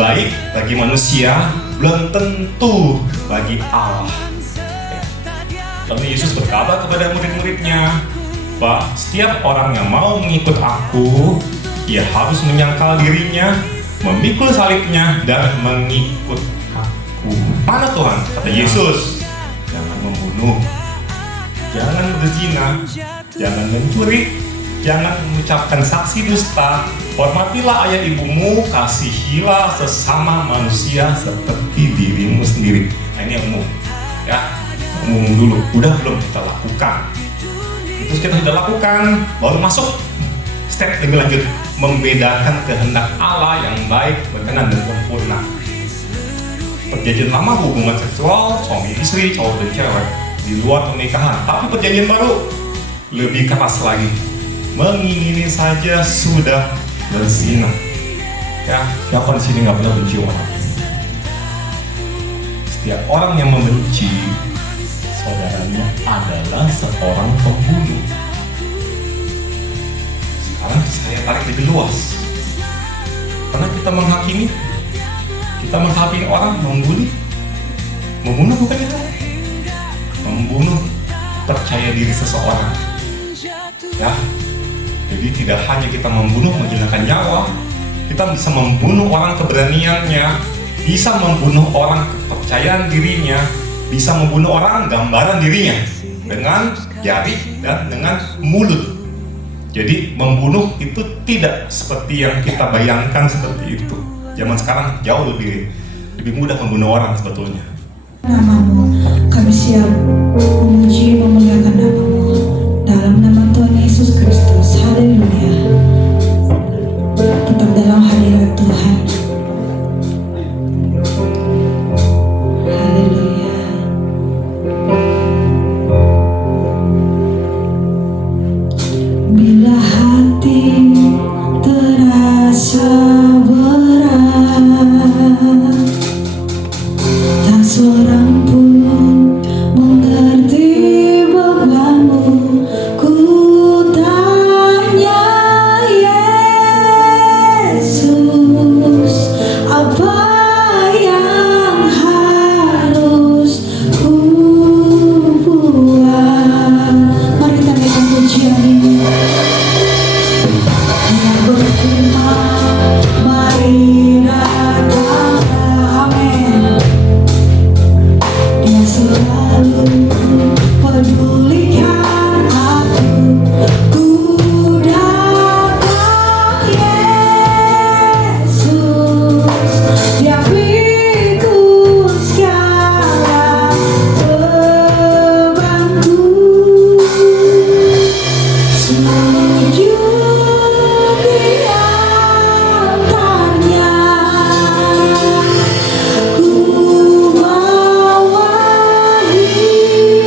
baik bagi manusia, belum tentu bagi Allah. Lalu Yesus berkata kepada murid-muridnya, bahwa setiap orang yang mau mengikut aku, ia harus menyangkal dirinya, memikul salibnya, dan mengikut aku. Mana Tuhan? Kata Yesus, jangan membunuh, jangan berzina, jangan mencuri, jangan mengucapkan saksi dusta, hormatilah ayah ibumu, kasihilah sesama manusia seperti dirimu sendiri. Nah, ini yang umum, ya, umum dulu. Udah belum kita lakukan? Terus kita sudah lakukan, baru masuk step lebih lanjut, membedakan kehendak Allah yang baik, berkenan dan sempurna. Perjanjian lama hubungan seksual suami istri, cowok dan cewek di luar pernikahan. Tapi perjanjian baru lebih keras lagi, mengingini saja sudah berzina. Ya, siapa di sini nggak pernah benci orang? Setiap orang yang membenci saudaranya adalah seorang pembunuh. Sekarang saya tarik lebih luas. Karena kita menghakimi orang, membunuh bukan itu? Membunuh percaya diri seseorang. Ya, jadi tidak hanya kita membunuh menghilangkan nyawa, kita bisa membunuh orang keberaniannya, bisa membunuh orang kepercayaan dirinya, bisa membunuh orang gambaran dirinya dengan jari dan dengan mulut. Jadi membunuh itu tidak seperti yang kita bayangkan seperti itu. Zaman sekarang jauh lebih mudah membunuh orang sebetulnya. Namamu, kami siap memuji memuliakan namamu. Dalam nama Tuhan Yesus Kristus, haleluya. Tetap dalam hadirat Tuhan. Bila hati terasa berat, tak seorang pun mengerti bebanmu, ku tanya Yesus, apa yang harus ku buat? Mari kita naikkan pujian ini. Dia berfirman, mari datanglah, amin. Dia selalu pedulikan aku, ku datang Yesus, Dia pikul segala bebanku. Sujud di altarnya, ku bawa hidup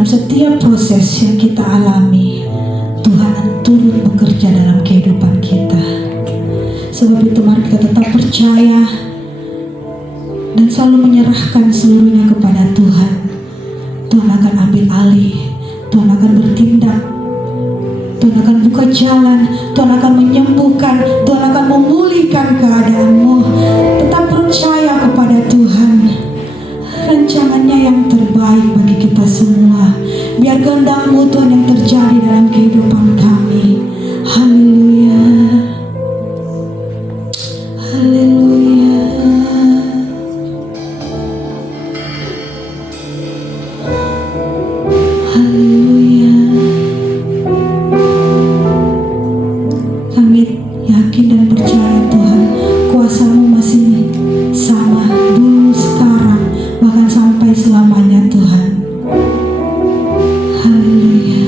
dalam setiap proses yang kita alami, Tuhan turut bekerja dalam kehidupan kita. Sebab itu mari kita tetap percaya dan selalu menyerahkan seluruhnya kepada Tuhan. Tuhan akan ambil alih, Tuhan akan bertindak, Tuhan akan buka jalan, Tuhan akan menyembuhkan, Tuhan akan memulihkan keadaanmu. Tetap percaya kepada Tuhan. Rancangannya yang terbaik bagi kita semua. Biar kehendak-Mu Tuhan yang terjadi dalam kehidupan kami. Haleluya. Haleluya. Haleluya. Kami yakin dan percaya Tuhan, kuasa-Mu masih sama dulu, sekarang, bahkan sampai selamanya Tuhan. Haleluya.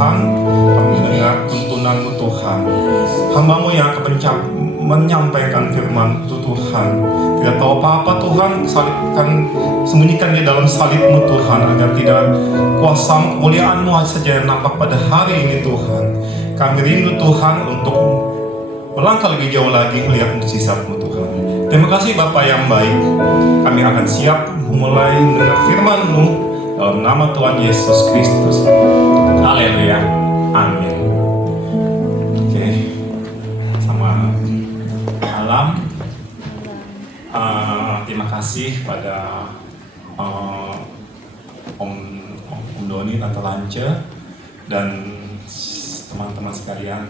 Tuhan, kami mendengar tuntunan-Mu Tuhan. Hamba-Mu yang akan menyampaikan firman Tuhan, tidak tahu apa-apa Tuhan, sembunyikan dia dalam salib-Mu Tuhan, agar tidak kuasa kemuliaan-Mu saja yang nampak pada hari ini Tuhan. Kami rindu Tuhan untuk melangkah lebih jauh lagi melihat mukjizat-Mu Tuhan. Terima kasih Bapa yang baik. Kami akan siap memulai mendengar firman-Mu dalam nama Tuhan Yesus Kristus. Haleluya. Amin. Oke. Sama malam. Terima kasih pada Om Doni, Tante Lance, dan teman-teman sekalian.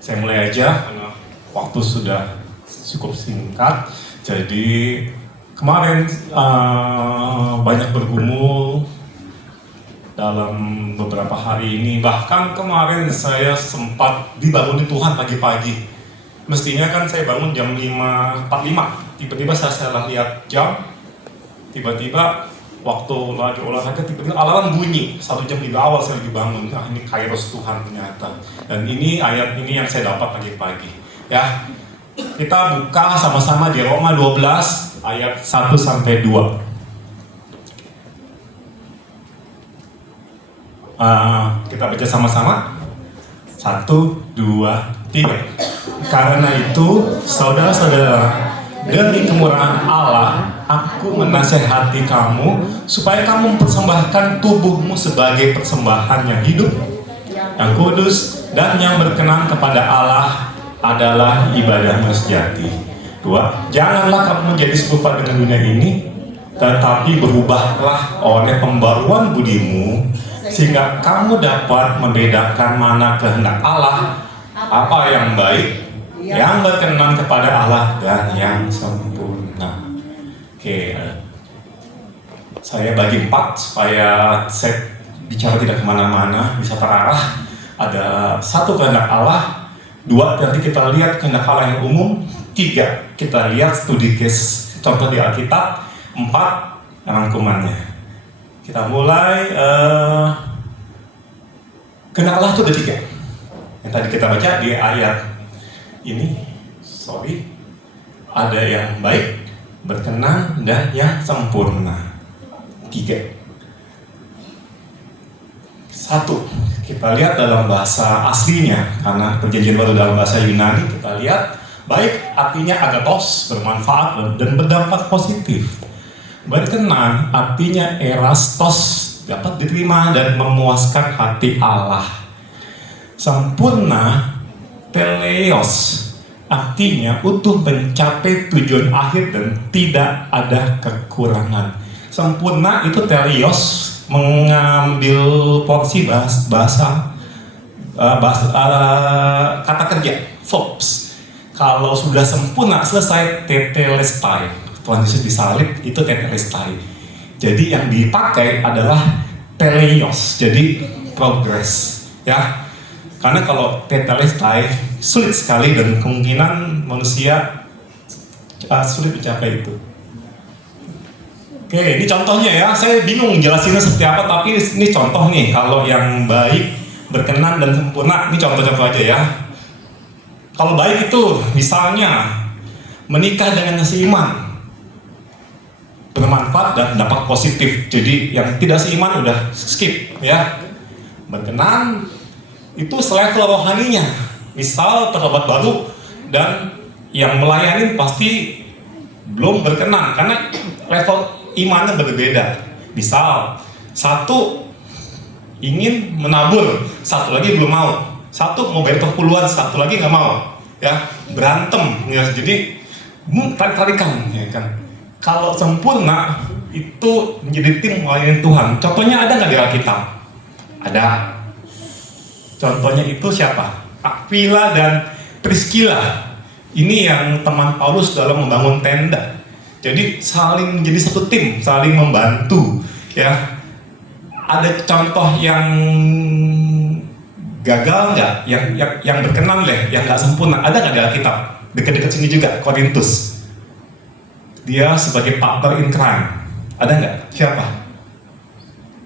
Saya mulai aja karena waktu sudah cukup singkat. Jadi kemarin banyak bergumul dalam beberapa hari ini. Bahkan kemarin saya sempat dibangunin Tuhan pagi-pagi. Mestinya kan saya bangun jam 5.45. Tiba-tiba saya salah lihat jam. Tiba-tiba waktu lagi olahraga, tiba-tiba alarm bunyi 1 jam lebih awal saya dibangun. Nah, ini kairos Tuhan ternyata. Dan ini ayat ini yang saya dapat pagi-pagi. Ya, kita buka sama-sama di Roma 12 ayat 1-2. Kita baca sama-sama. 1, 2, 3. Karena itu, saudara-saudara, demi kemurahan Allah, aku menasihati kamu supaya kamu mempersembahkan tubuhmu sebagai persembahan yang hidup, yang kudus, dan yang berkenan kepada Allah adalah ibadahmu sejati. 2. Janganlah kamu menjadi serupa dengan dunia ini, tetapi berubahlah oleh pembaruan budimu, sehingga kamu dapat membedakan mana kehendak Allah, apa yang baik, yang berkenan kepada Allah, dan yang sempurna. Oke, saya bagi 4 supaya saya bicara tidak kemana-mana, bisa terarah. Ada 1 kehendak Allah, 2 nanti kita lihat kehendak Allah yang umum, 3 kita lihat studi case contoh di Alkitab, 4 rangkumannya. Kita mulai. Kehendak Allah itu ada 3 yang tadi kita baca di ayat ini. Ada yang baik, berkenan, dan yang sempurna. 3. 1, kita lihat dalam bahasa aslinya, karena perjanjian baru dalam bahasa Yunani, kita lihat baik artinya agathos, bermanfaat dan berdampak positif. Berkenan artinya erastos, dapat diterima dan memuaskan hati Allah. Sempurna, teleos, artinya utuh mencapai tujuan akhir dan tidak ada kekurangan. Sempurna itu teleos, mengambil porsi bahasa kata kerja, verbs. Kalau sudah sempurna, selesai, tetelestai. Tuhan Yesus disalib, itu tetelestai. Jadi yang dipakai adalah teleios, jadi progress, ya. Karena kalau tetelestai sulit sekali dan kemungkinan manusia sulit mencapai itu. Oke, ini contohnya ya. Saya bingung jelasinnya seperti apa, tapi ini contoh nih. Kalau yang baik, berkenan dan sempurna, ini contoh-contoh aja ya. Kalau baik itu misalnya menikah dengan yang seiman, bermanfaat dan dampak positif. Jadi yang tidak seiman udah skip ya. Berkenan itu selevel rohaninya. Misal terdapat baru dan yang melayani pasti belum berkenan karena level imannya berbeda. Misal 1 ingin menabur, 1 lagi belum mau. 1 mau bayar puluhan, 1 lagi nggak mau. Ya, berantem ya. Jadi tarik-tarikan ya kan. Kalau sempurna itu menjadi tim melayani Tuhan. Contohnya ada nggak di Alkitab? Ada. Contohnya itu siapa? Aquila dan Priscilla. Ini yang teman Paulus dalam membangun tenda. Jadi saling menjadi satu tim, saling membantu. Ya, ada contoh yang gagal nggak? Yang berkenan deh, yang nggak sempurna. Ada nggak di Alkitab? Dekat-dekat sini juga, Korintus. Dia sebagai partner in crime. Ada nggak? Siapa?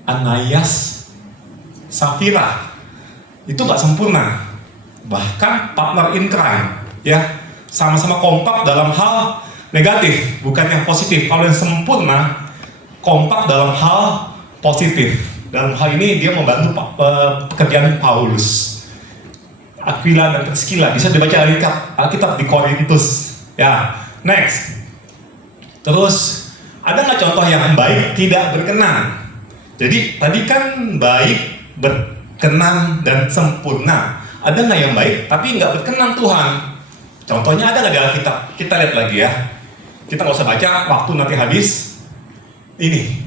Ananias, Safira itu nggak sempurna, bahkan partner in crime, ya, sama-sama kompak dalam hal negatif, bukan yang positif. Kalau yang sempurna, kompak dalam hal positif. Dalam hal ini dia membantu pekerjaan Paulus. Aquila dan Priscilla bisa dibaca Alkitab di Korintus. Ya, next. Terus ada nggak contoh yang baik tidak berkenan? Jadi tadi kan baik, berkenan dan sempurna. Ada nggak yang baik tapi nggak berkenan Tuhan? Contohnya ada nggak di Alkitab? Kita lihat lagi ya. Kita nggak usah baca, waktu nanti habis. Ini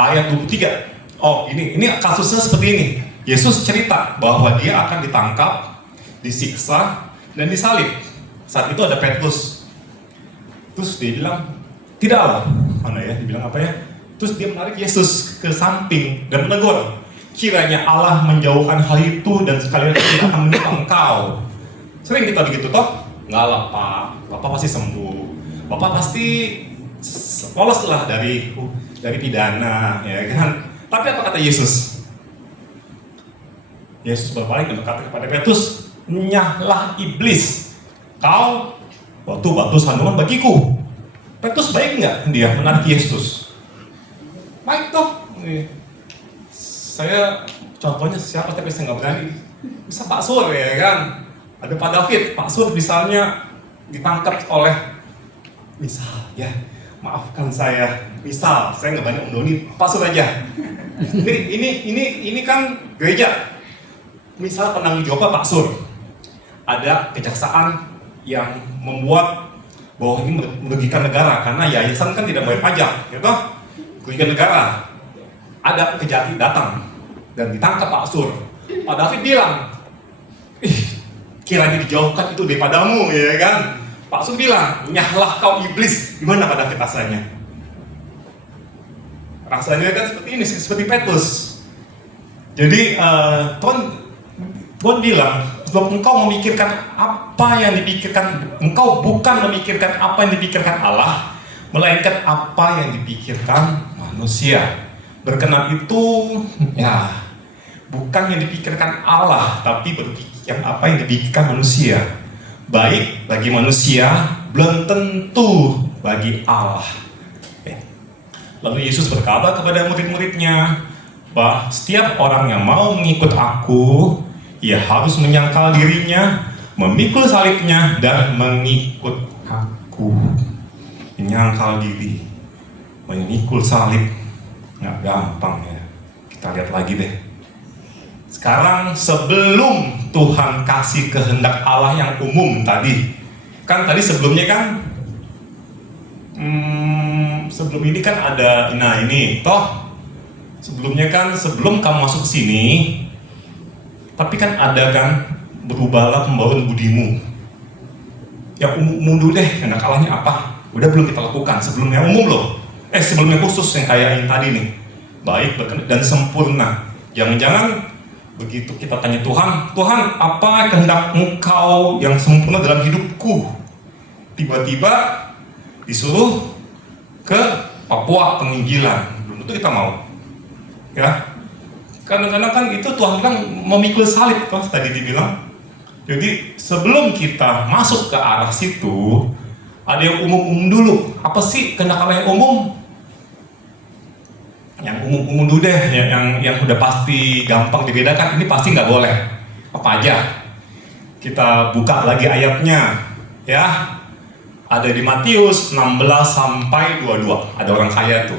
ayat 23. Oh, ini kasusnya seperti ini. Yesus cerita bahwa dia akan ditangkap, disiksa, dan disalib. Saat itu ada Petrus. Terus dia bilang, tidaklah. Mana ya? Dia bilang apa ya? Terus dia menarik Yesus ke samping dan menegur. Kiranya Allah menjauhkan hal itu dan sekali lagi tidak akan menimpa engkau. Sering kita begitu toh? Enggak lah Pak, Bapak pasti sembuh. Bapak pasti lolos lah dari pidana, ya kan? Tapi apa kata Yesus? Yesus berbalik dan berkata kepada Petrus, "Nyahlah iblis, kau batu sandungan bagiku." Petrus baik nggak dia menarik Yesus? Baik toh. Saya contohnya siapa tapi saya nggak berani. Bisa Pak Sur ya kan? Ada Pak David, Pak Sur misalnya ditangkap oleh misal ya, maafkan saya, misal saya nggak banyak mendoni Pak Sur aja. Ini kan gereja. Misal penanggung jawab Pak Sur, ada kejaksaan yang membuat bahwa ini merugikan negara karena yayasan kan tidak bayar pajak, gitu? Merugikan negara. Ada kejati datang dan ditangkap Pak Sur. Pak David bilang, kiranya dijauhkan itu daripadamu, ya kan? Pak Sur bilang, nyahlah kau iblis. Gimana Pak David rasanya? Rasanya kan seperti ini, seperti Petrus. Jadi Tuhan bilang, sebab engkau memikirkan apa yang dipikirkan, engkau bukan memikirkan apa yang dipikirkan Allah, melainkan apa yang dipikirkan manusia. Berkenan itu, ya, bukan yang dipikirkan Allah, tapi berpikir apa yang dipikirkan manusia. Baik bagi manusia, belum tentu bagi Allah. Lalu Yesus berkata kepada murid-muridnya, bahwa setiap orang yang mau mengikut aku, ia harus menyangkal dirinya, memikul salibnya, dan mengikut aku. Menyangkal diri, memikul salib, nggak gampang ya. Kita lihat lagi deh. Sekarang sebelum Tuhan kasih kehendak Allah yang umum tadi, kan tadi sebelumnya kan, sebelum ini kan ada, nah ini, toh sebelumnya kan sebelum kamu masuk sini, tapi kan ada kan, berubahlah pembangun budimu. Yang umum dulu deh, kehendak Allahnya apa? Udah belum kita lakukan, sebelumnya umum loh. Sebelumnya khusus yang kayak yang tadi nih. Baik, berkenan dan sempurna. Jangan-jangan begitu kita tanya Tuhan, Tuhan apa kehendak engkau yang sempurna dalam hidupku? Tiba-tiba disuruh ke Papua peninggilan. Belum tentu kita mau. Ya. Kadang-kadang kan itu Tuhan bilang memikul salib, toh tadi dibilang. Jadi sebelum kita masuk ke arah situ, ada yang umum-umum dulu. Apa sih kehendak Allah yang umum? Yang umum-umum dulu deh, yang udah pasti gampang dibedakan. Ini pasti nggak boleh. Apa aja? Kita buka lagi ayatnya, ya. Ada di Matius 16 sampai 22. Ada orang kaya tuh.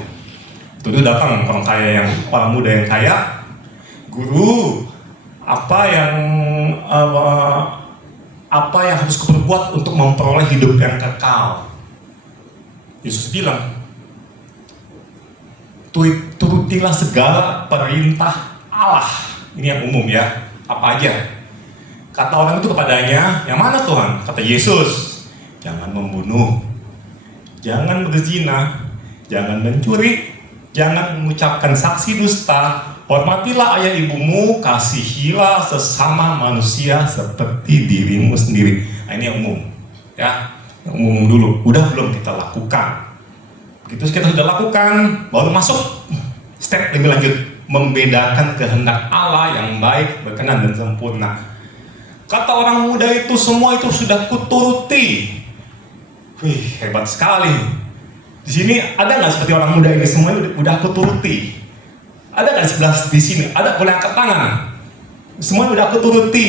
Itu datang orang kaya, orang muda yang kaya. Guru, apa yang harus kuperbuat untuk memperoleh hidup yang kekal? Yesus bilang, turutilah segala perintah Allah. Ini yang umum ya. Apa aja? Kata orang itu kepadanya, yang mana Tuhan? Kata Yesus, jangan membunuh, jangan berzina, jangan mencuri, jangan mengucapkan saksi dusta, hormatilah ayah ibumu, kasihilah sesama manusia seperti dirimu sendiri. Nah, ini yang umum, ya, yang umum dulu. Udah belum kita lakukan? Begitu kita sudah lakukan, baru masuk step lebih lanjut, membedakan kehendak Allah yang baik, berkenan dan sempurna. Kata orang muda itu, semua itu sudah kuturuti. Wih, hebat sekali. Di sini ada nggak seperti orang muda ini, semuanya udah kuturuti? Ada nggak di sebelah di sini? Ada, boleh angkat tangan. Semuanya udah kuturuti.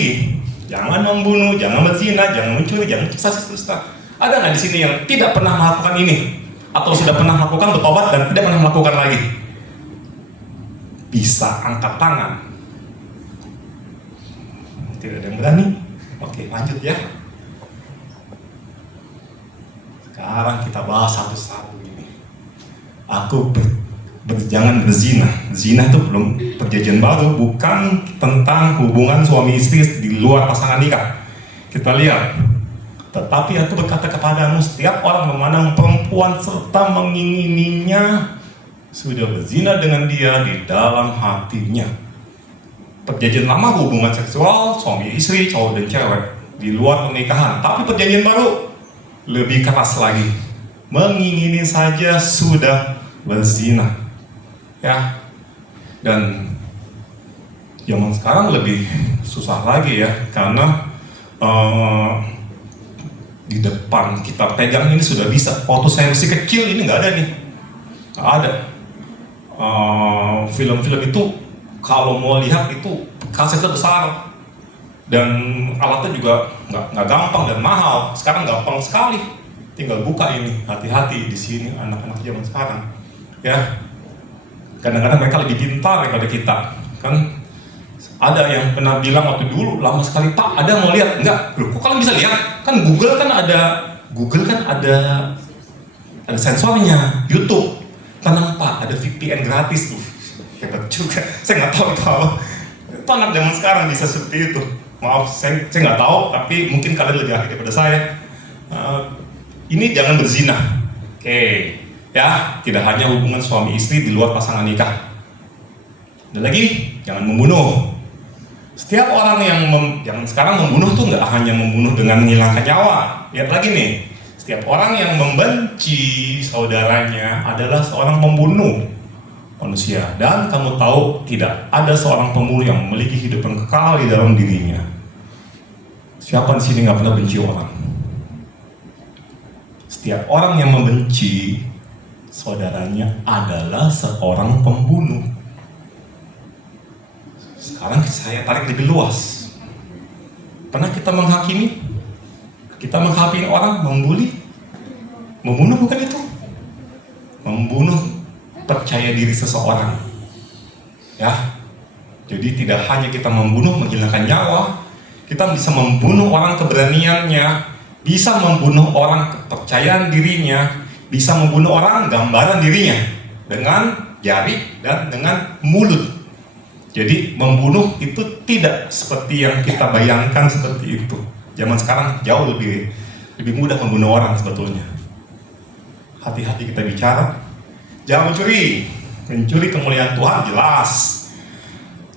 Jangan membunuh, jangan berzina, jangan mencuri, jangan seterusnya. Ada nggak di sini yang tidak pernah melakukan ini? Atau sudah pernah melakukan, bertobat, dan tidak pernah melakukan lagi? Bisa angkat tangan. Tidak ada yang berani? Oke, lanjut ya. Sekarang kita bahas satu-satu ini. Aku jangan berzina. Zina itu belum perjanjian baru, bukan tentang hubungan suami istri di luar pasangan nikah. Kita lihat. Tetapi aku berkata kepadamu, setiap orang memandang perempuan serta mengingininya sudah berzina dengan dia di dalam hatinya. Perjanjian lama hubungan seksual suami istri, cowok dan cewek di luar pernikahan. Tapi perjanjian baru lebih keras lagi. Mengingini saja sudah berzina. Ya. Dan zaman sekarang lebih susah lagi ya, karena di depan kita pegang ini sudah bisa. Waktu saya masih kecil ini nggak ada nih, nggak ada. Film-film itu kalau mau lihat itu kasetnya besar dan alatnya juga nggak gampang dan mahal. Sekarang gampang sekali, tinggal buka ini. Hati-hati di sini anak-anak zaman sekarang, ya. Kadang-kadang mereka lebih pintar daripada kita, kan? Ada yang pernah bilang waktu dulu, lama sekali, Pak, ada mau lihat? Enggak, loh, kok kalian bisa lihat? Kan Google kan ada sensornya, YouTube. Tenang Pak, ada VPN gratis tuh. Hebat juga, saya nggak tahu itu apa. Itu anak zaman sekarang bisa seperti itu. Maaf, saya nggak tahu, tapi mungkin kalian lebih ahli daripada saya. Ini jangan berzina. Oke, ya, tidak hanya hubungan suami istri di luar pasangan nikah. Dan lagi, jangan membunuh. Setiap orang yang sekarang membunuh tuh nggak hanya membunuh dengan menghilangkan nyawa. Lihat lagi nih, setiap orang yang membenci saudaranya adalah seorang pembunuh manusia. Dan kamu tahu tidak ada seorang pembunuh yang memiliki hidup yang kekal di dalam dirinya. Siapa di sini nggak pernah benci orang? Setiap orang yang membenci saudaranya adalah seorang pembunuh. Sekarang saya tarik lebih luas. Pernah kita menghakimi? Kita menghakimi orang, membuli? Membunuh bukan itu? Membunuh percaya diri seseorang. Ya. Jadi tidak hanya kita membunuh, menghilangkan nyawa, kita bisa membunuh orang keberaniannya, bisa membunuh orang kepercayaan dirinya, bisa membunuh orang gambaran dirinya dengan jari dan dengan mulut. Jadi membunuh itu tidak seperti yang kita bayangkan seperti itu. Zaman sekarang jauh lebih mudah membunuh orang sebetulnya. Hati-hati kita bicara. Jangan mencuri. Mencuri kemuliaan Tuhan jelas.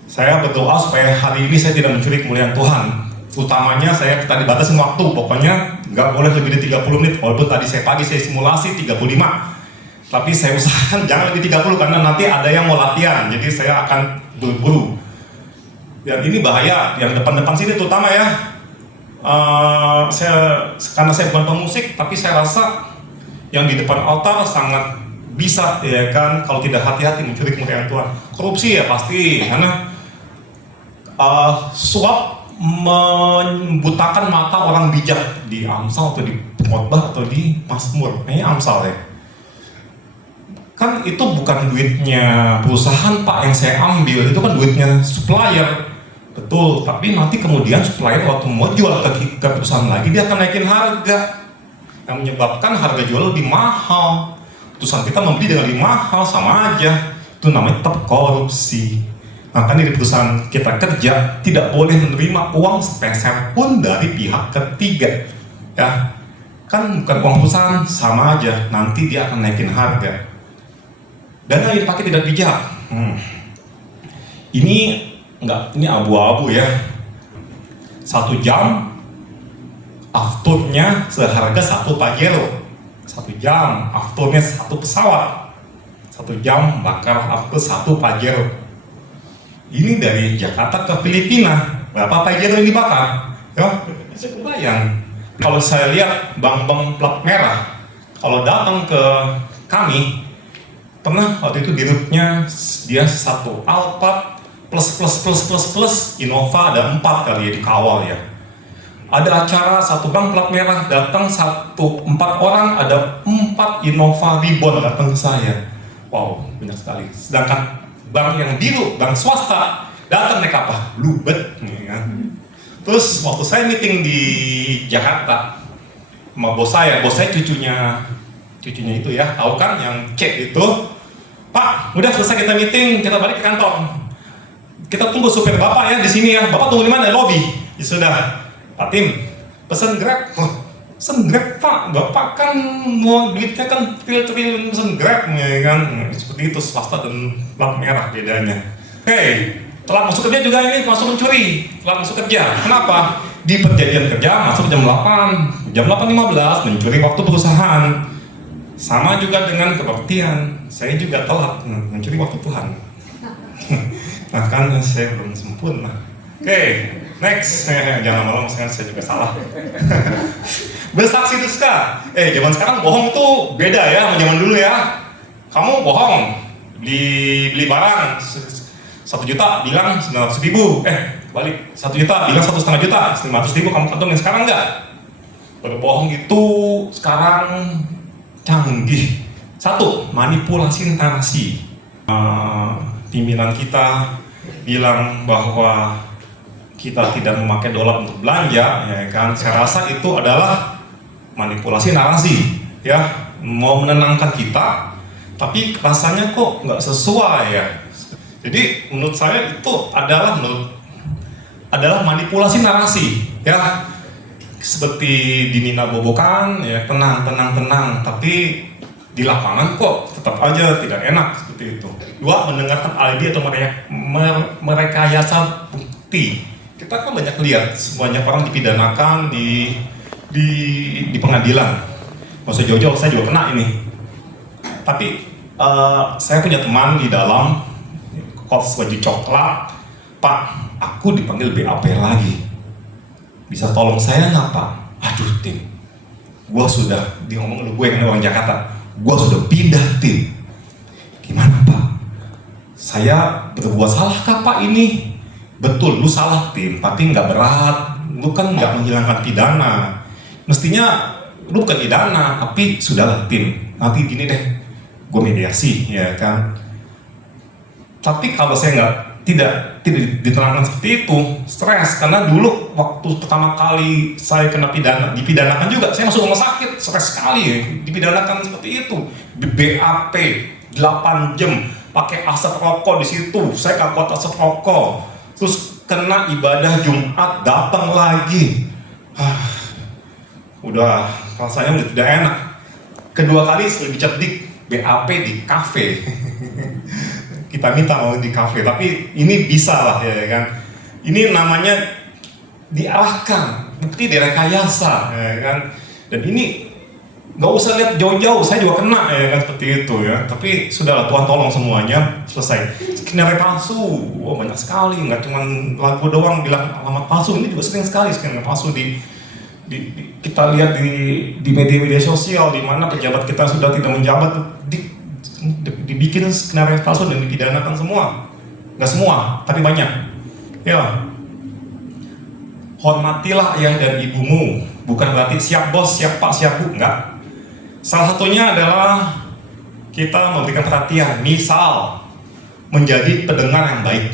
Saya berdoa supaya hari ini saya tidak mencuri kemuliaan Tuhan. Utamanya saya tadi batasin waktu. Pokoknya nggak boleh lebih dari 30 menit. Walaupun tadi pagi saya simulasi 35. Tapi saya usahakan jangan lebih 30 karena nanti ada yang mau latihan. Jadi saya akan buru-buru. Dan ini bahaya, yang depan-depan sini terutama ya. Karena saya bukan pemusik, tapi saya rasa yang di depan altar sangat bisa, ya kan, kalau tidak hati-hati mencuri kemuliaan Tuhan. Korupsi ya pasti, karena suap membutakan mata orang bijak di Amsal atau di Khotbah atau di Mazmur. Kayaknya Amsal ya. Kan itu bukan duitnya perusahaan Pak yang saya ambil, itu kan duitnya supplier. Betul, tapi nanti kemudian supplier waktu mau jual ke perusahaan lagi, dia akan naikin harga yang menyebabkan harga jual lebih mahal. Perusahaan kita membeli dengan lebih mahal, sama aja. Itu namanya tetap korupsi. Makanya di perusahaan kita kerja tidak boleh menerima uang sepeser pun dari pihak ketiga. Ya, kan bukan uang perusahaan, sama aja. Nanti dia akan naikin harga. Dana yang dipakai tidak bijak. Ini abu-abu ya. 1 jam afturnya seharga 1 Pajero. 1 jam afturnya 1 pesawat. 1 jam bakar aku 1 Pajero. Ini dari Jakarta ke Filipina, berapa Pajero yang dibakar? Ya, bisa kebayang. Kalau saya lihat bank-bank plat merah, kalau datang ke kami, pernah waktu itu di route-nya dia 1 Alphard plus Innova ada 4 kali ya dikawal ya. Ada acara 1 bank plat merah datang 4 orang, ada 4 Innova Ribbon datang ke saya. Wow, banyak sekali. Sedangkan bank yang biru, bank swasta datang naik apa? Bluebird, ya kan? Terus waktu saya meeting di Jakarta sama bos saya cucunya itu ya, tahu kan yang cek itu, Pak, udah selesai kita meeting, kita balik ke kantor. Kita tunggu supir Bapak ya di sini ya. Bapak tunggu di mana? Lobby. Ya sudah, Pak Tim, pesan Grab. Pesen Grab Pak, Bapak kan mau duitnya kan triliun pesen Grab ya kan. Seperti itu swasta dan plat merah bedanya. Hei, telat masuk kerja juga ini masuk mencuri, telat masuk kerja. Kenapa? Di perjanjian kerja masuk jam 8, jam 8.15 mencuri waktu perusahaan. Sama juga dengan kebaktian, saya juga telat mencuri waktu Tuhan. Nah kan saya belum sempurna. Oke, next. Jangan lama-lama saya juga salah. Bersaksi dusta. Zaman sekarang bohong tuh beda ya sama zaman dulu ya. Kamu bohong, beli barang 1 juta bilang 900.000, balik 1 juta bilang 1,5 juta, 500.000 kamu kantongin. Sekarang enggak. Berbohong itu sekarang canggih. 1, manipulasi narasi. Pimpinan kita bilang bahwa kita tidak memakai dolar untuk belanja, ya kan? Saya rasa itu adalah manipulasi narasi, ya, mau menenangkan kita, tapi rasanya kok nggak sesuai ya. Jadi menurut saya itu adalah manipulasi narasi, ya. Seperti di Nina Bobokan, ya, tenang, tapi di lapangan kok tetap aja tidak enak seperti itu. 2, mendengarkan alibi atau merekayasa bukti. Kita kan banyak lihat banyak orang dipidanakan di pengadilan. Nggak usah jauh-jauh, saya juga kena ini. Tapi saya punya teman di dalam kos baju coklat. Pak, aku dipanggil BAP lagi. Bisa tolong saya nggak Pak? Aduh Tim, gua sudah ngomong lu, gue kan orang Jakarta, gua sudah pindah Tim. Gimana Pak? Saya berbuat salah kah Pak ini? Betul, lu salah Tim, tapi nggak berat. Lu kan nggak menghilangkan pidana. Mestinya lu bukan pidana, tapi sudahlah Tim. Nanti gini deh, gue mediasi, ya kan. Tapi kalau saya tidak diterangkan seperti itu, stres. Karena dulu waktu pertama kali saya kena dipidanakan juga, saya masuk rumah sakit, stres sekali, dipidanakan seperti itu. BAP 8 jam, pakai asap rokok di situ, saya nggak kuat asap rokok. Terus kena ibadah Jumat, datang lagi. Udah, rasanya udah tidak enak. Kedua kali lebih cerdik, BAP di kafe. Kita minta mau di kafe, tapi ini bisa lah ya kan. Ini namanya diarahkan, bukti direkayasa ya kan. Dan ini nggak usah lihat jauh-jauh, saya juga kena ya kan seperti itu ya. Tapi sudahlah, Tuhan tolong semuanya selesai. Skenario palsu, banyak sekali, nggak cuma lagu doang bilang alamat palsu, ini juga sering sekali skenario palsu kita lihat di media-media sosial, di mana pejabat kita sudah tidak menjabat, dibikin skenario palsu dan dipidanakan semua. Nggak semua, tapi banyak. Ya, hormatilah ayah dan ibumu, bukan berarti siap bos, siap pak, siap bu, enggak. Salah satunya adalah kita memberikan perhatian, misal menjadi pendengar yang baik.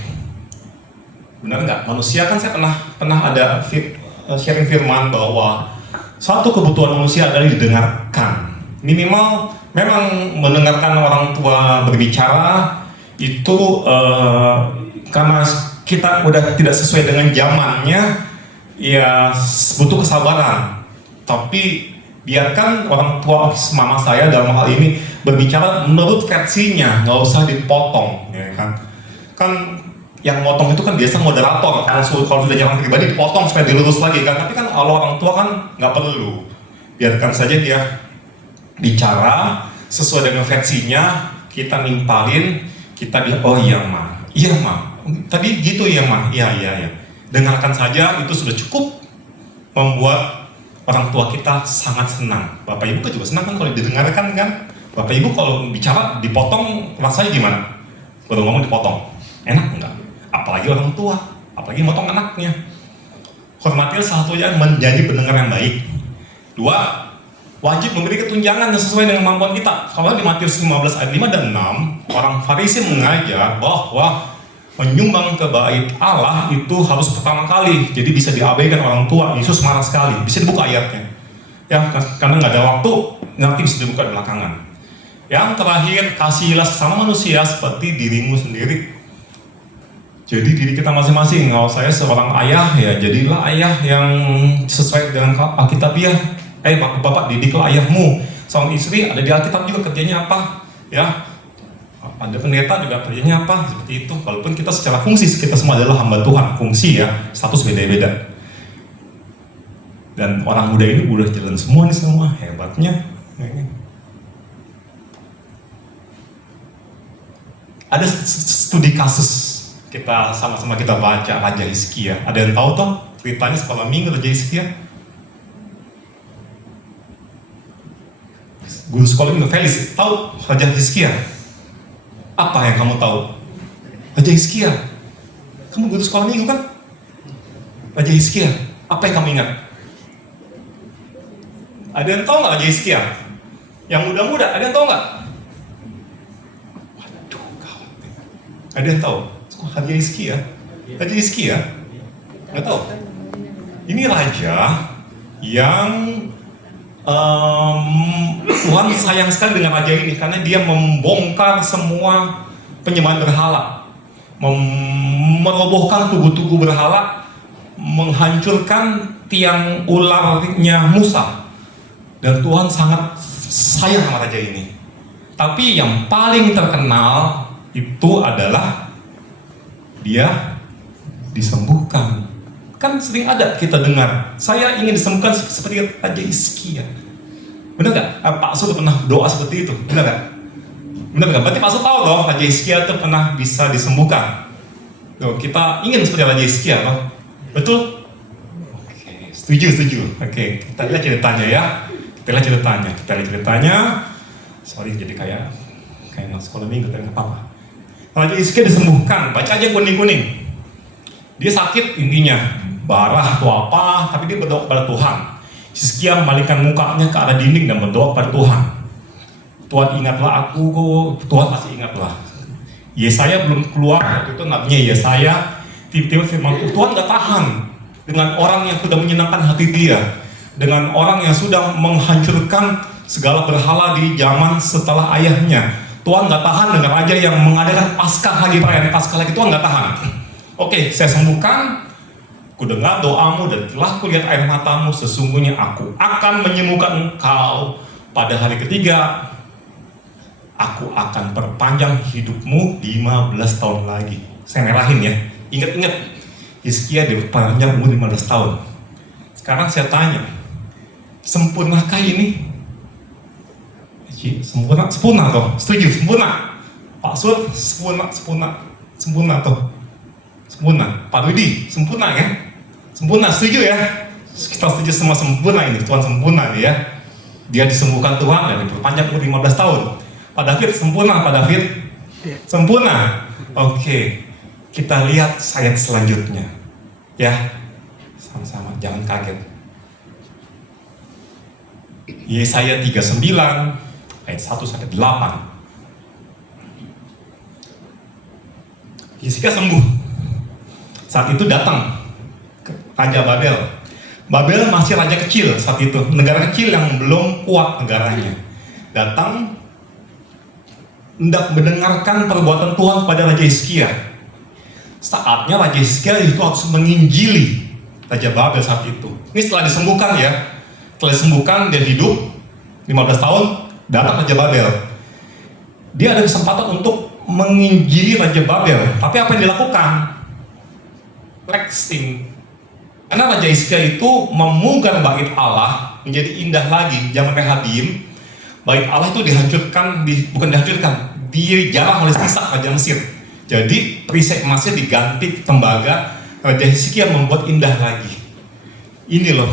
Benar nggak? Manusia kan, saya pernah ada sharing firman bahwa satu kebutuhan manusia adalah didengarkan. Minimal memang mendengarkan orang tua berbicara itu karena kita udah tidak sesuai dengan zamannya, ya butuh kesabaran. Tapi biarkan orang tua mama saya dalam hal ini berbicara menurut versinya, nggak usah dipotong, ya kan? Kan yang motong itu kan biasa moderator. Kalau sudah jalan pribadi dipotong supaya dilurus lagi kan. Tapi kan kalau orang tua kan nggak perlu. Biarkan saja dia bicara sesuai dengan versinya. kita nimpalin, kita bilang, oh iya ma, tadi gitu ya ma, iya. Dengarkan saja, itu sudah cukup membuat orang tua kita sangat senang. Bapak ibu kan juga senang kan kalau didengarkan kan. Bapak ibu kalau bicara dipotong rasanya gimana? Baru ngomong dipotong, enak enggak? Apalagi orang tua, apalagi motong anaknya. Hormatilah satunya menjadi pendengar yang baik. 2, wajib memberi ketunjangan yang sesuai dengan kemampuan kita. Kalau di Matius 15 ayat 5 dan 6, orang Farisi mengajar bahwa menyumbang ke bait Allah itu harus pertama kali. Jadi bisa diabaikan orang tua. Yesus marah sekali. Bisa dibuka ayatnya. Ya, karena nggak ada waktu, nanti bisa dibuka belakangan. Yang terakhir, kasihilah sesama manusia seperti dirimu sendiri. Jadi diri kita masing-masing. Kalau saya seorang ayah, ya jadilah ayah yang sesuai dengan Alkitabiah. Bapak didiklah ayahmu. Seorang istri ada di Alkitab juga kerjanya apa, ya. Ada pendeta juga kerjanya apa, seperti itu. Walaupun kita secara fungsi kita semua adalah hamba Tuhan, fungsi ya, status beda-beda. Dan orang muda ini udah jalan semua nih semua, hebatnya. Ada studi kasus kita sama-sama kita baca Raja Hizkia. Ada yang tahu toh ceritanya sekolah minggu Raja Hizkia? Guru sekolah minggu Felis tahu Raja Hizkia? Apa yang kamu tahu? Raja Hizkia. Kamu guru sekolah minggu kan? Raja Hizkia. Apa yang kamu ingat? Ada yang tahu nggak Raja Hizkia? Yang muda-muda, ada yang tahu nggak? Waduh, gawat. Ada yang tahu? Raja Hizkia? Raja Hizkia? Nggak tahu? Ini raja yang Tuhan sayang sekali dengan raja ini karena dia membongkar semua penyembahan berhala, merobohkan tugu-tugu berhala, menghancurkan tiang ularnya Musa, dan Tuhan sangat sayang sama raja ini. Tapi yang paling terkenal itu adalah dia disembuhkan. Kan sering ada kita dengar, saya ingin disembuhkan seperti Raja Hizkia. Benar nggak? Pak Su pernah doa seperti itu, benar nggak? Benar nggak? Berarti Pak Su tahu dong Raja Hizkia itu pernah bisa disembuhkan. Tuh, kita ingin seperti Raja Hizkia, toh? Betul? Oke, setuju. Oke, kita lihat ceritanya ya. Kita lihat ceritanya. Sorry, jadi kayak sekolah minggu, tapi nggak apa-apa. Raja Hizkia disembuhkan, baca aja kuning-kuning. Dia sakit intinya, barah atau apa, tapi dia berdoa kepada Tuhan. Hizkia memalingkan mukanya ke arah dinding dan berdoa kepada Tuhan. Tuhan ingatlah aku, Tuhan pasti ingatlah. Yesaya belum keluar, itu nabinya Yesaya. Tiba-tiba firman Tuhan gak tahan dengan orang yang sudah menyenangkan hati dia, dengan orang yang sudah menghancurkan segala berhala di zaman setelah ayahnya. Tuhan gak tahan dengan raja yang mengadakan Paskah lagi, perayaan Paskah lagi. Tuhan gak tahan. Oke, saya sembuhkan, ku dengar doamu dan telah kulihat air matamu, sesungguhnya aku akan menyembuhkan engkau pada hari ketiga. Aku akan perpanjang hidupmu 15 tahun lagi. Saya merahin ya, ingat-ingat, Hizkia diperpanjang umur 15 tahun. Sekarang saya tanya, sempurnakah ini? Sempurna toh, setuju, sempurna. Pak Sur, sempurna toh. Sempurna, Pak Rudi, sempurna kan? Sempurna, setuju ya? Kita setuju semua sempurna ini, Tuhan sempurna ya. Dia disembuhkan Tuhan dan diperpanjang umur 15 tahun. Pak David, sempurna Pak David? Sempurna. Oke, kita lihat ayat selanjutnya. Ya, sama-sama, jangan kaget. Yesaya 39, ayat 1 sampai 8. Hizkia sembuh. Saat itu datang Raja Babel. Babel masih raja kecil saat itu, negara kecil yang belum kuat negaranya. Datang hendak mendengarkan perbuatan Tuhan pada Raja Hizkia. Saatnya Raja Hizkia itu harus menginjili Raja Babel saat itu. Ini setelah disembuhkan ya. Setelah disembuhkan dia hidup 15 tahun, datang Raja Babel. Dia ada kesempatan untuk menginjili Raja Babel. Tapi apa yang dilakukan? Flexing. Karena Raja Hizkia itu memugar bait Allah menjadi indah lagi. Zaman Rehabim, bait Allah itu dihancurkan, bukan dihancurkan, dijarah oleh Sisak Raja Mesir. Jadi perisai emasnya diganti tembaga. Raja Hizkia membuat indah lagi. Ini loh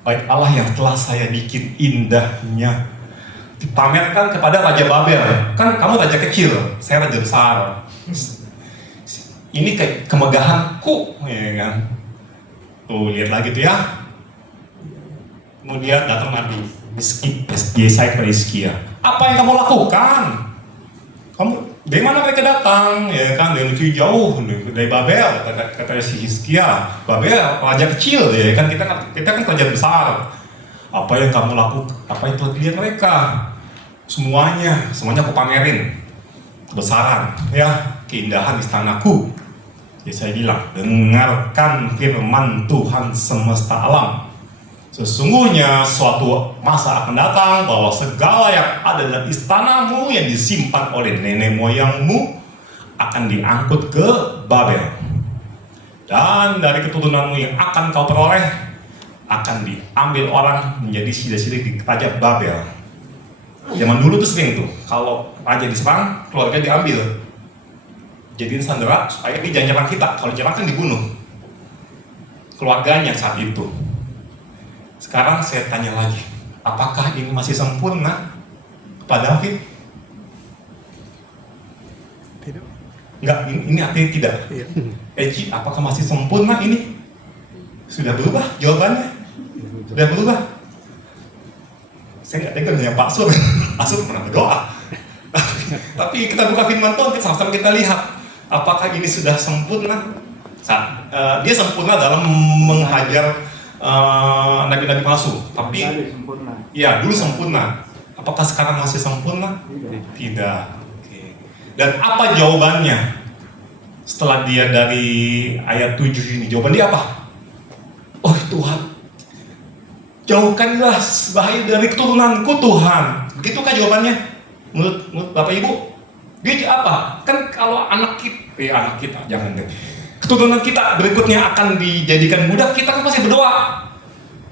bait Allah yang telah saya bikin indahnya. Dipamerkan kepada Raja Babel. Kan kamu raja kecil, saya raja besar. Ini kayak kemegahanku, ya kan? Tuh lihat lagi tuh ya. Kemudian datang Nabi Yesaya kepada Hizkia. Apa yang kamu lakukan? Kamu dari mana mereka datang? Ya kan, dari negeri jauh, dari Babel, kata si Hizkia. Babel raja kecil, ya kan, kita kan kerajaan besar. Apa yang kamu lakukan? Apa yang telah dilihat mereka? Semuanya aku pamerin. Kebesaran, ya, keindahan istanaku. Ya saya bilang, dengarkan firman Tuhan semesta alam. Sesungguhnya suatu masa akan datang bahwa segala yang ada dalam istanamu yang disimpan oleh nenek moyangmu akan diangkut ke Babel. Dan dari keturunanmu yang akan kau peroleh akan diambil orang menjadi sida-sida di Raja Babel. Zaman dulu tuh sering tuh, kalau raja diserang, keluarga diambil. Jadiin sandera supaya dia jangan nyerang kita. Kalau nyerang kan dibunuh keluarganya saat itu. Sekarang saya tanya lagi, apakah ini masih sempurna Pak David? Tidak. Enggak, ini artinya tidak. Iya. Eci, apakah masih sempurna ini? Sudah berubah jawabannya? Sudah berubah? Saya nggak dengar dengan Pak Sur. Pak Sur pernah berdoa. Tapi kita buka firman Tuhan, sama-sama kita lihat apakah ini sudah sempurna. Dia sempurna dalam menghajar nabi-nabi palsu. Tapi ya dulu sempurna. Apakah sekarang masih sempurna? Tidak. Oke. Dan apa jawabannya? Setelah dia dari ayat 7 ini, jawaban dia apa? Oh Tuhan, jauhkanlah bahaya dari keturunanku Tuhan. Begitukah jawabannya? Menurut Bapak Ibu? Dia apa? Kan kalau anak kita, jangan deh. Keturunan kita berikutnya akan dijadikan budak, kita kan pasti berdoa.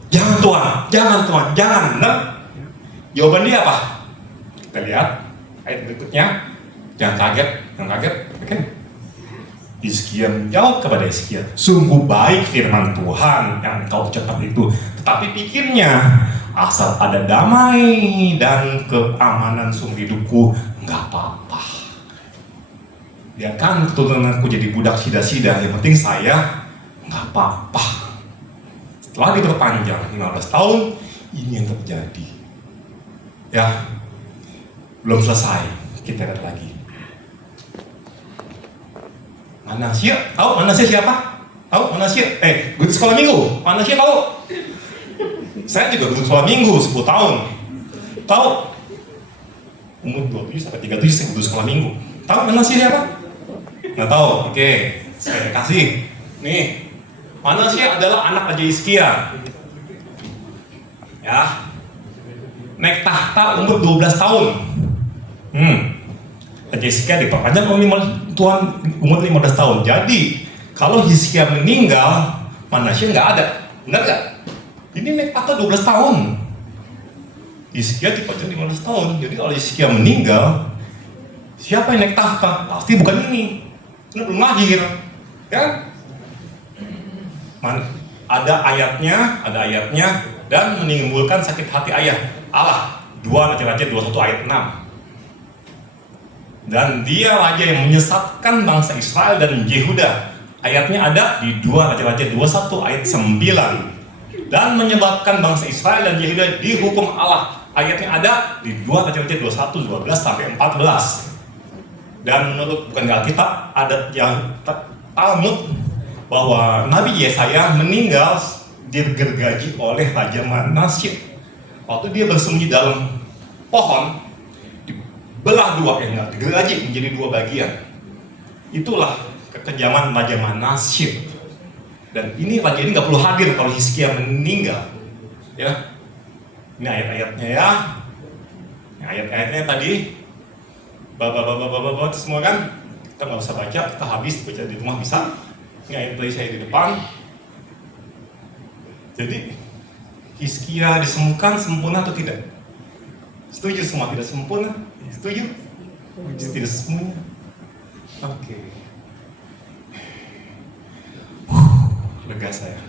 Jangan Tuhan, jangan Tuhan, jangan. Nah, jawaban dia apa? Kita lihat ayat berikutnya. Jangan kaget, oke? Hizkia menjawab kepada Hizkia, sungguh baik firman Tuhan yang engkau ucapkan itu, tetapi pikirnya asal ada damai dan keamanan seumur hidupku, nggak apa-apa. Ya kan keturunanku jadi budak sida-sida, yang penting saya nggak apa-apa. Setelah diperpanjang 15 tahun, ini yang terjadi. Ya, belum selesai, kita lihat lagi. Manasya, tahu Manasya siapa? Tahu Manasya? Guru sekolah minggu, Manasya tahu? Saya juga guru sekolah minggu 10 tahun. Tahu? Umur 27 sampai 37 saya guru sekolah minggu. Tahu Manasya siapa? Nggak tahu? Oke, saya kasih. Nih, Manasya adalah anak Raja Hizkia. Ya, naik tahta umur 12 tahun. Raja Hizkia diperpanjang Tuhan umur 15 tahun. Jadi kalau Hizkia meninggal, Manasya nggak ada. Benar nggak? Ini naik tahta 12 tahun. Hizkia diperpanjang 15 tahun. Jadi kalau Hizkia meninggal, siapa yang naik tahta? Pasti bukan ini. Ini belum lahir. Kan? Ada ayatnya dan menimbulkan sakit hati ayah. Allah 2 Raja-Raja 21 ayat 6. Dan dia raja yang menyesatkan bangsa Israel dan Yehuda. Ayatnya ada di 2 Raja-Raja 21 ayat 9. Dan menyebabkan bangsa Israel dan Yehuda dihukum Allah. Ayatnya ada di 2 Raja-Raja 21 12 sampai 14. Dan menurut bukan di Alkitab, ada yang Talmud bahwa Nabi Yesaya meninggal digergaji oleh Raja Manasye. Waktu dia bersembunyi dalam pohon, belah dua, digergaji menjadi 2 bagian. Itulah kekejaman Raja Manasye. Dan ini raja ini nggak perlu hadir kalau Hizkia meninggal. Ya, ini ayat-ayatnya ya. Ini ayat-ayatnya tadi, bapak semua kan, kita nggak usah baca, kita habis baca di rumah bisa. Ini ayat dari saya di depan. Jadi Hizkia disembuhkan sempurna atau tidak? Setuju semua tidak sempurna? Setuju? Tidak semua. Oke. Lega saya.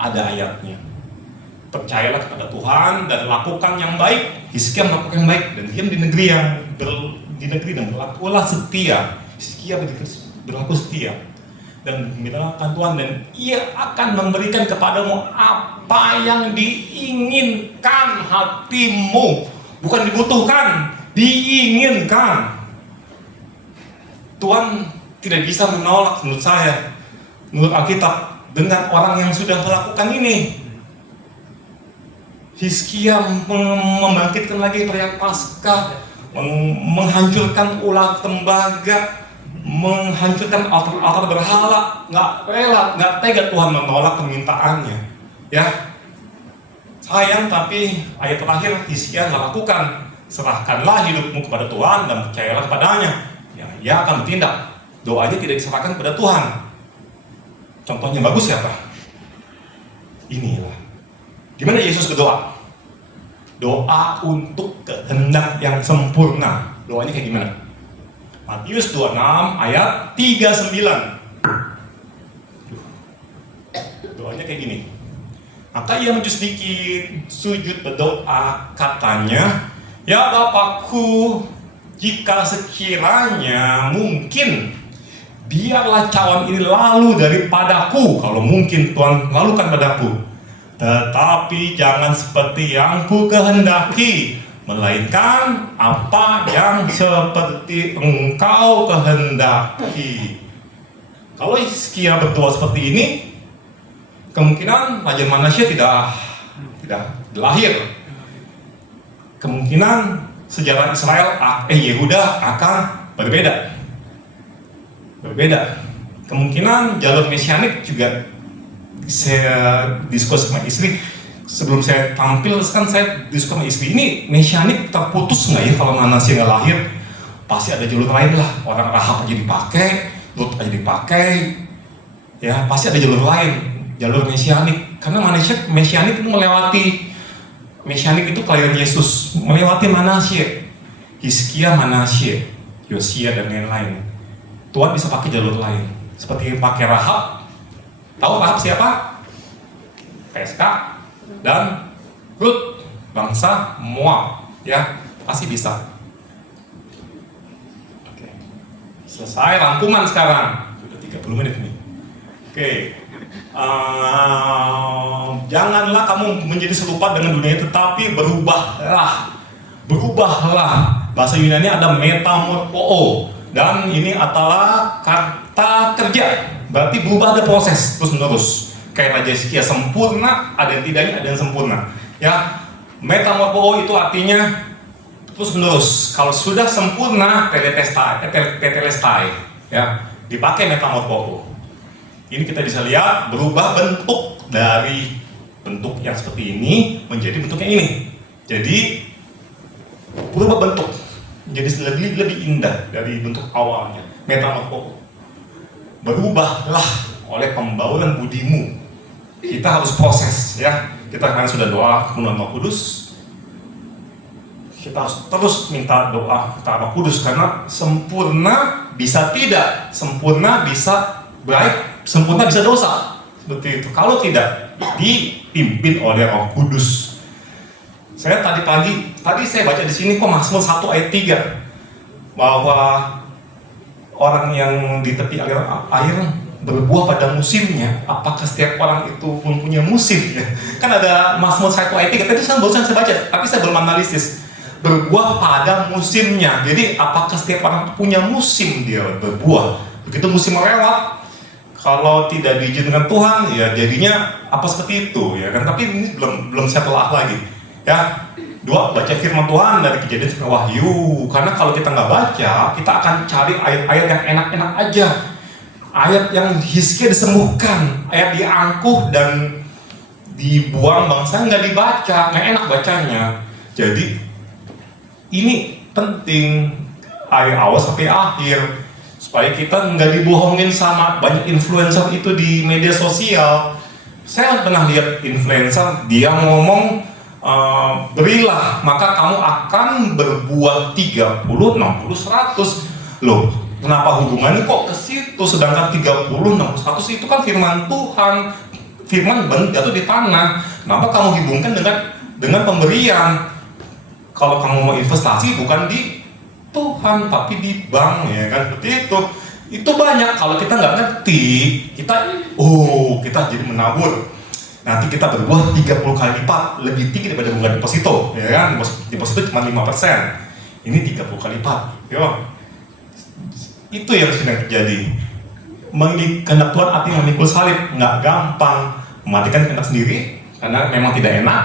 Ada ayatnya. Percayalah kepada Tuhan dan lakukan yang baik. Hizkia melakukan yang baik dan diam di negeri dan berlakulah setia. Hizkia berlaku setia dan gembirakan Tuhan, dan Ia akan memberikan kepadamu apa yang diinginkan hatimu, bukan dibutuhkan, diinginkan. Tuhan tidak bisa menolak menurut saya, menurut Alkitab, dengan orang yang sudah melakukan ini. Hizkia membangkitkan lagi perayaan Paskah, menghancurkan ulah tembaga, menghancurkan altar-altar berhala. Nggak rela, nggak tega Tuhan menolak permintaannya. Ya, sayang, tapi ayat terakhir Hizkia nggak lakukan. Serahkanlah hidupmu kepada Tuhan dan percayalah kepadanya. Ya, Ia akan bertindak. Doanya tidak diserahkan kepada Tuhan. Contohnya bagus siapa? Inilah. Gimana Yesus berdoa? Doa untuk kehendak yang sempurna. Doanya kayak gimana? Matius 26 ayat 39. Doanya kayak gini. Maka ia maju sedikit, sujud berdoa, katanya, ya Bapakku, jika sekiranya mungkin, biarlah cawan ini lalu daripadaku. Kalau mungkin Tuhan lalukan padaku. Tetapi jangan seperti yang ku kehendaki, melainkan apa yang seperti engkau kehendaki. Kalau Hizkia berdoa seperti ini, kemungkinan Raja Manasye tidak lahir. Kemungkinan sejarah Israel, Yehuda akan berbeda. Kemungkinan jalur mesianik juga. Saya diskusi sama istri sebelum saya tampil, kan saya diskusi sama istri, ini mesianik terputus nggak ya kalau Manasye nggak lahir? Pasti ada jalur lain lah. Orang Rahab aja dipakai, Lut aja dipakai, ya pasti ada jalur lain, jalur mesianik. Karena mesianik itu melewati, mesianik itu kelahiran Yesus, melewati Manasye, Hizkia, Manasye, Yosia dan lain-lain. Tuhan bisa pakai jalur lain, seperti pakai Rahab. Tahu Rahab siapa? PSK dan Lut, bangsa Moab, ya pasti bisa. Oke, selesai rangkuman sekarang. Sudah 30 menit nih. Oke, janganlah kamu menjadi serupa dengan dunia, tetapi berubahlah. Bahasa Yunani ada metamorpho, dan ini adalah kata kerja. Berarti berubah, ada proses terus menerus. Kayak Raja Hizkia sempurna, ada yang tidaknya, ada yang sempurna. Ya, metamorpho itu artinya terus menerus. Kalau sudah sempurna, tetelestai, ya, dipakai metamorpho. Ini kita bisa lihat berubah bentuk dari bentuk yang seperti ini menjadi bentuk yang ini. Jadi berubah bentuk menjadi lebih indah dari bentuk awalnya. Metamorpho. Berubahlah oleh pembaulan budimu. Kita harus proses, ya. Kita kan sudah doa penuhan Roh Kudus. Kita harus terus minta doa kepada Roh Kudus, karena sempurna bisa tidak, sempurna bisa baik, sempurna bisa dosa. Seperti itu. Kalau tidak dipimpin oleh Roh Kudus. Saya tadi saya baca di sini kok Mazmur 1 ayat 3 bahwa orang yang di tepi air berbuah pada musimnya. Apakah setiap orang itu pun punya musim? Ya? Kan ada Mazmur 1 ayat 3, tadi barusan saya baca, tapi saya belum analisis. Berbuah pada musimnya. Jadi apakah setiap orang punya musim dia berbuah? Begitu musim melewat, kalau tidak diizinkan Tuhan, ya jadinya apa seperti itu, ya kan? Tapi ini belum saya telah lagi. Ya, 2, baca firman Tuhan dari Kejadian sampai Wahyu. Karena kalau kita nggak baca, kita akan cari ayat-ayat yang enak-enak aja. Ayat yang Hizkia disembuhkan, ayat diangkuh dan dibuang bangsa, nggak dibaca, nggak enak bacanya. Jadi ini penting dari awal sampai akhir, supaya kita nggak dibohongin sama banyak influencer itu di media sosial. Saya pernah lihat influencer, dia ngomong berilah maka kamu akan berbuah 30, 60, 100. Loh, kenapa hubungannya kok ke situ? Sedangkan 30, 60, 100 itu kan firman Tuhan, firman jatuh di tanah. Kenapa kamu hubungkan dengan pemberian? Kalau kamu mau investasi bukan di Tuhan tapi di bank, ya kan, seperti itu. Itu banyak kalau kita nggak ngerti, kita jadi menabur. Nanti kita berbuah 30 kali lipat lebih tinggi daripada bunga deposito, ya kan? Deposito cuma 5%, ini 30 kali lipat. Yo. Itu yang sedang terjadi. Kehendak Tuhan artinya memikul salib, nggak gampang. Mematikan kehendak sendiri karena memang tidak enak.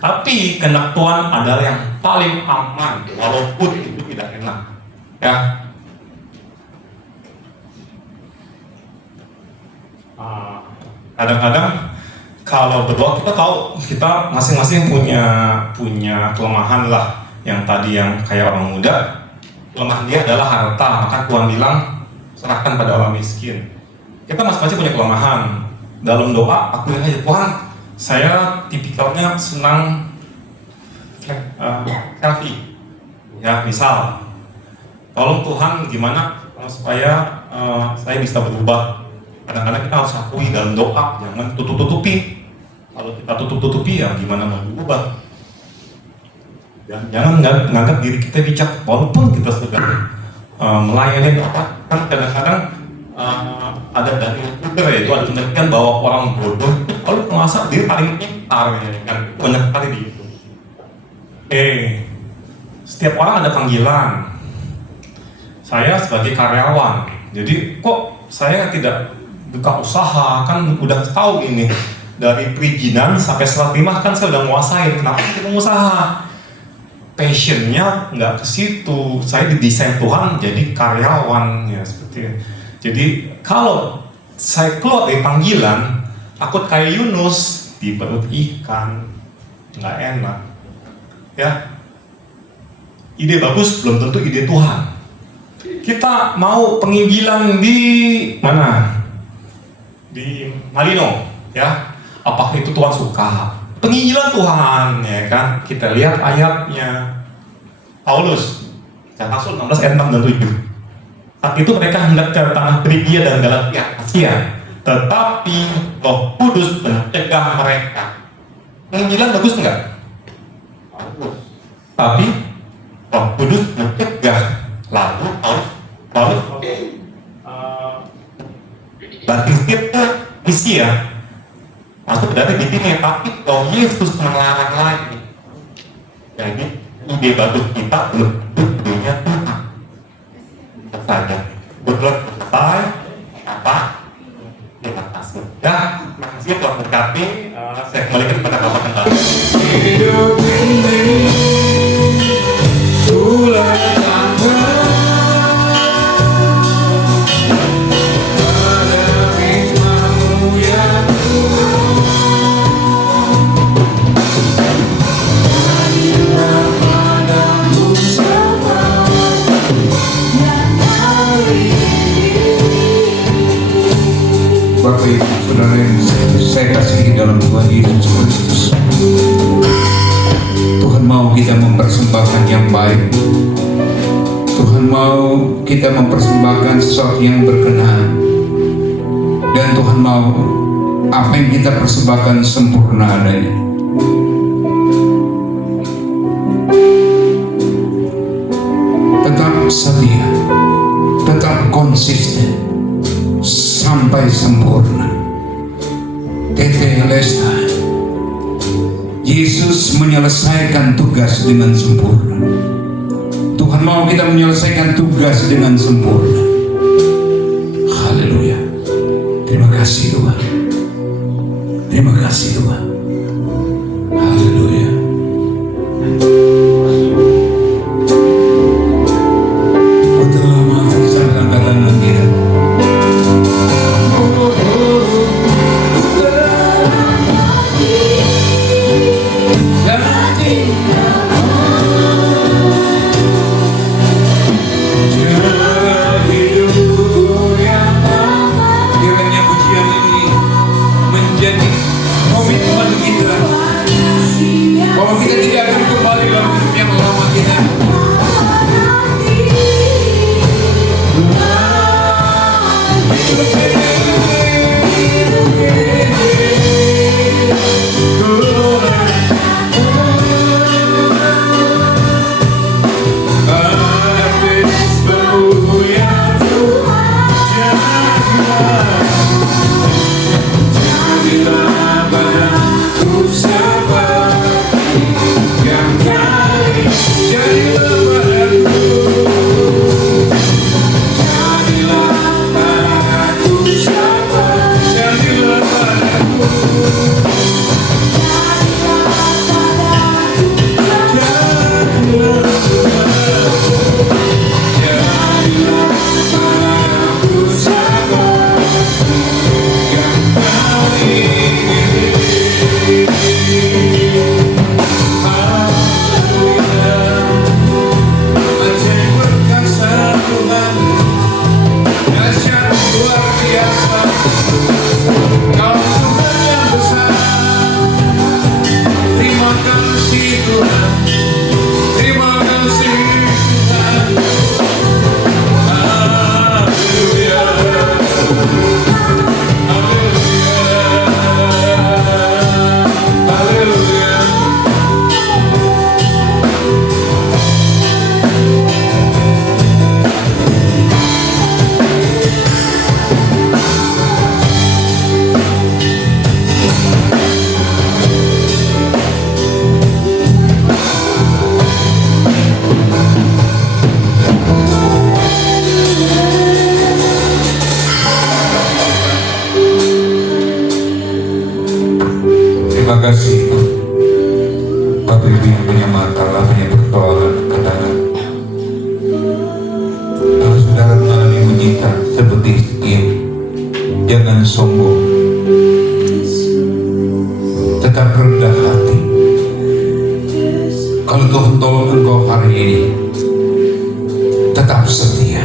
Tapi kehendak Tuhan adalah yang paling aman, walaupun itu tidak enak. Ya. Kadang-kadang kalau berdoa kita tahu kita masing-masing punya kelemahan lah. Yang tadi yang kayak orang muda, kelemahan dia adalah harta, maka Tuhan bilang serahkan pada orang miskin. Kita masing-masing punya kelemahan. Dalam doa aku yang aja, Tuhan, saya tipikalnya senang selfie. Ya, misal, tolong Tuhan gimana supaya saya bisa berubah. Kadang-kadang kita harus akui dalam doa, jangan tutup-tutupi. Kalau kita tutup-tutupi ya gimana mau berubah. Dan jangan menganggap diri kita bijak, walaupun kita sudah melayani doa. Kan kadang-kadang ada dari Twitter ya, itu ada penelitian bahwa orang bodoh kalau merasa diri paling pintar, ya kan, banyak kali di itu. Setiap orang ada panggilan. Saya sebagai karyawan, jadi kok saya tidak buka usaha, kan udah tahu ini dari perizinan sampai serah terima kan saya udah nguasain, kenapa tidak usaha? Passionnya nggak ke situ. Saya didesain Tuhan jadi karyawan, ya seperti itu. Jadi kalau saya keluar dari panggilan, takut kayak Yunus di perut ikan, nggak enak. Ya, ide bagus belum tentu ide Tuhan. Kita mau penginggilan di mana? Di Malino, ya. Apakah itu Tuhan suka? Penginggilan Tuhan, ya kan? Kita lihat ayatnya. Paulus, Rasul 16 ayat 6 dan 7. Saat itu mereka hendak ke tanah Frigia dan Galatia, Asia, tetapi Roh Kudus mencegah mereka. Penginggilan bagus enggak? Bagus. Tapi Roh Kudus mencegah. Lalu Paulus baptisnya misi ya, masuk dari di sini, tapi Roh Yesus melarang lagi. Jadi ide bagus kita belum tentunya Tuhan saja. Betul selesai apa? Terima kasih. Ya, terima kasih Tuhan berkati. Saya kembalikan kepada Bapak kembali. Hidup ini Bapak Ibu Saudara yang saya kasihi dalam Tuhan Yesus Kristus, Tuhan mau kita mempersembahkan yang baik. Tuhan mau kita mempersembahkan sesuatu yang berkenan, dan Tuhan mau apa yang kita persembahkan sempurna adanya. Tetap setia, tetap konsisten sampai sempurna. Tetelestai. Yesus menyelesaikan tugas dengan sempurna. Tuhan mau kita menyelesaikan tugas dengan sempurna. Haleluya. Terima kasih Tuhan. Terima kasih Tuhan. Haleluya. Kiranya pujian ini menjadi komitmen punya masalah, punya persoalan, kadang kalau saudara mengalami mujizat seperti Hizkia, jangan sombong, tetap rendah hati. Kalau Tuhan tolong engkau hari ini, tetap setia,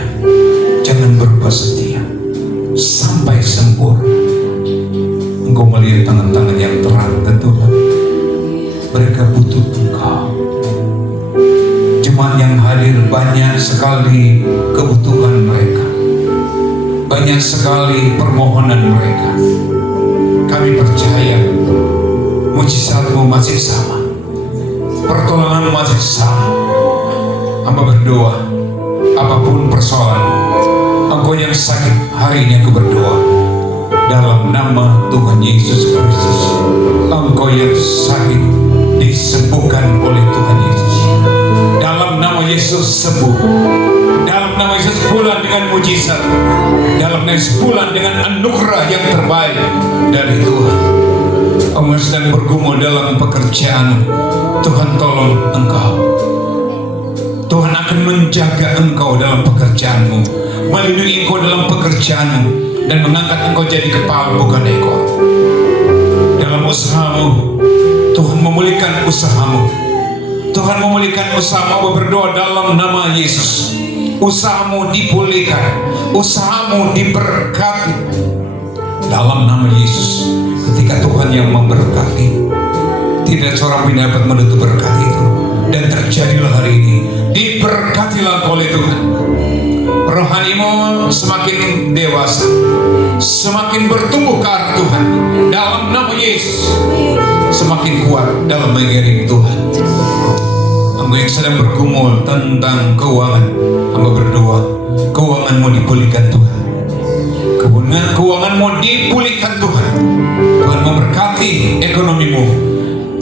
jangan berubah setia sampai sempurna. Engkau melihat tangan-tangan yang terang dan Tuhan, mereka butuh engkau. Jemaat yang hadir banyak sekali kebutuhan mereka, banyak sekali permohonan mereka. Kami percaya mujizatmu masih sama, pertolonganmu masih sama. Hamba berdoa, apapun persoalan engkau yang sakit hari ini, aku berdoa dalam nama Tuhan Yesus Kristus, engkau yang sakit disembuhkan oleh Tuhan Yesus. Dalam nama Yesus sembuh, dalam nama Yesus pulang dengan mujizat, dalam nama Yesus pulang dengan anugerah yang terbaik dari Tuhan. Engkau sedang bergumul dalam pekerjaan, Tuhan tolong engkau. Tuhan akan menjaga engkau dalam pekerjaanmu, melindungi engkau dalam pekerjaanmu, dan mengangkat engkau jadi kepala bukan ekor. Dalam usahamu, Tuhan memulihkan usahamu. Tuhan memulihkan usahamu. Berdoa dalam nama Yesus, usahamu dipulihkan, usahamu diberkati dalam nama Yesus. Ketika Tuhan yang memberkati, tidak seorang pun dapat menutup berkat itu. Dan terjadilah hari ini, diberkatilah oleh Tuhan. Rohanimu semakin dewasa, semakin bertumbuh ke arah Tuhan dalam nama Yesus, semakin kuat dalam mengiring Tuhan. Engkau yang sedang bergumul tentang keuangan, hamba berdoa, keuanganmu dipulihkan Tuhan. Keuanganmu dipulihkan Tuhan. Tuhan memberkati ekonomimu,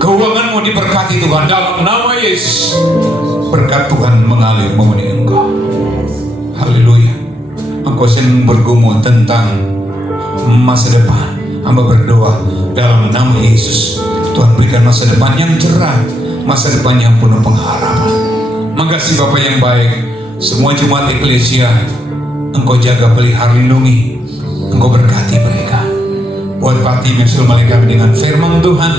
keuanganmu diberkati Tuhan dalam nama Yesus. Berkat Tuhan mengalir memenuhi engkau. Haleluya. Engkau sedang bergumul tentang masa depan, hamba berdoa dalam nama Yesus, Tuhan berikan masa depan yang cerah, masa depan yang penuh pengharapan. Makasih Bapa yang baik. Semua jemaat eklesia, engkau jaga, pelihara, lindungi, engkau berkati mereka. Buat Pak Tim yang sudah mulai kami dengan firman Tuhan,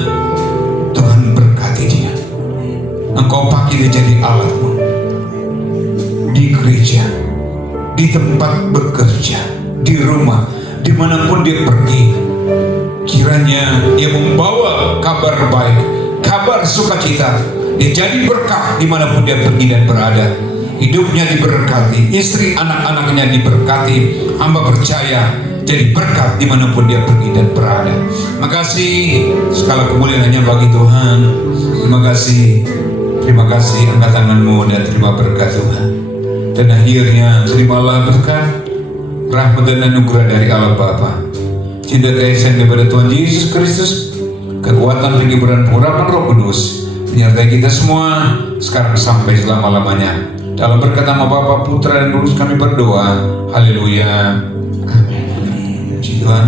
Tuhan berkati dia. Engkau pakai dia jadi alatmu di gereja, di tempat bekerja, di rumah, dimanapun dia pergi. Kiranya dia membawa kabar baik, kabar sukacita. Dia jadi berkah dimanapun dia pergi dan berada. Hidupnya diberkati, istri anak-anaknya diberkati. Hamba percaya jadi berkat dimanapun dia pergi dan berada. Makasih, segala kemuliaan hanya bagi Tuhan. Terima kasih, angkat tanganmu dan terima berkat Tuhan. Dan akhirnya terimalah berkat, rahmat dan anugerah dari Allah Bapa, cinta kasih daripada Tuhan Yesus Kristus, kekuatan penghiburan pengurapan Roh Kudus menyertai kita semua sekarang sampai selama-lamanya. Dalam berkat nama Bapa, Putra dan Roh Kudus kami berdoa. Haleluya. Amin. Puji Tuhan.